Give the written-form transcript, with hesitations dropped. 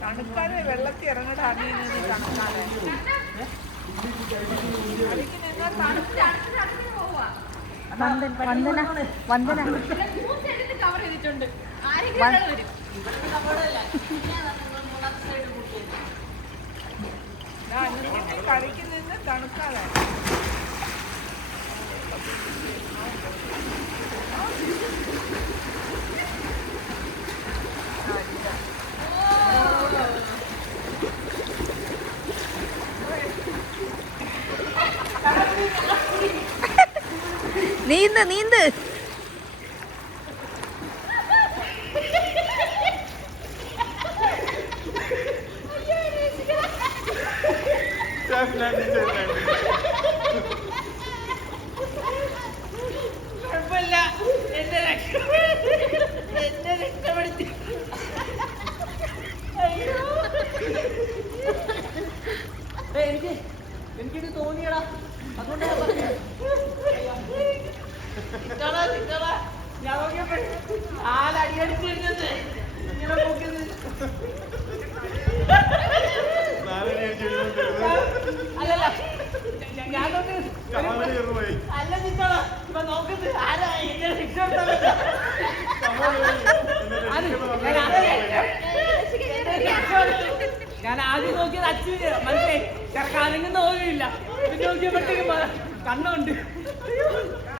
തണുക്കാതെ വെള്ളത്തിൽ ഇറങ്ങേണ്ട തണുക്കാതെ വന്ദന കവർ ചെയ്തിട്ടുണ്ട്. കളിക്ക് നിന്ന് തണുക്കാതെ നീന്ത് നീന്ത്. കുഴപ്പമില്ല, എന്നെ രക്ഷപ്പെടുത്തി. എനിക്കിത് തോന്നിയടാ, അതുകൊണ്ടാ ഞാൻ നോക്കിയപ്പോ ആലടിയടിച്ചിരുന്നത് ഇങ്ങനെ നോക്കുന്നത്. അല്ലല്ല ഞാൻ അല്ല നിങ്ങളാ ഇപ്പൊ നോക്കുന്നത് ആരാ എന്നെ രക്ഷപ്പെടുത്താൻ. ഞാൻ ആദ്യം നോക്കിയത് അച്ഛന് മനസ്സിലായി, ചെറുക്കാനെങ്കിലും നോക്കിയില്ല. പിന്നെ നോക്കിയപ്പോഴത്തേക്കും കണ്ണുണ്ട്.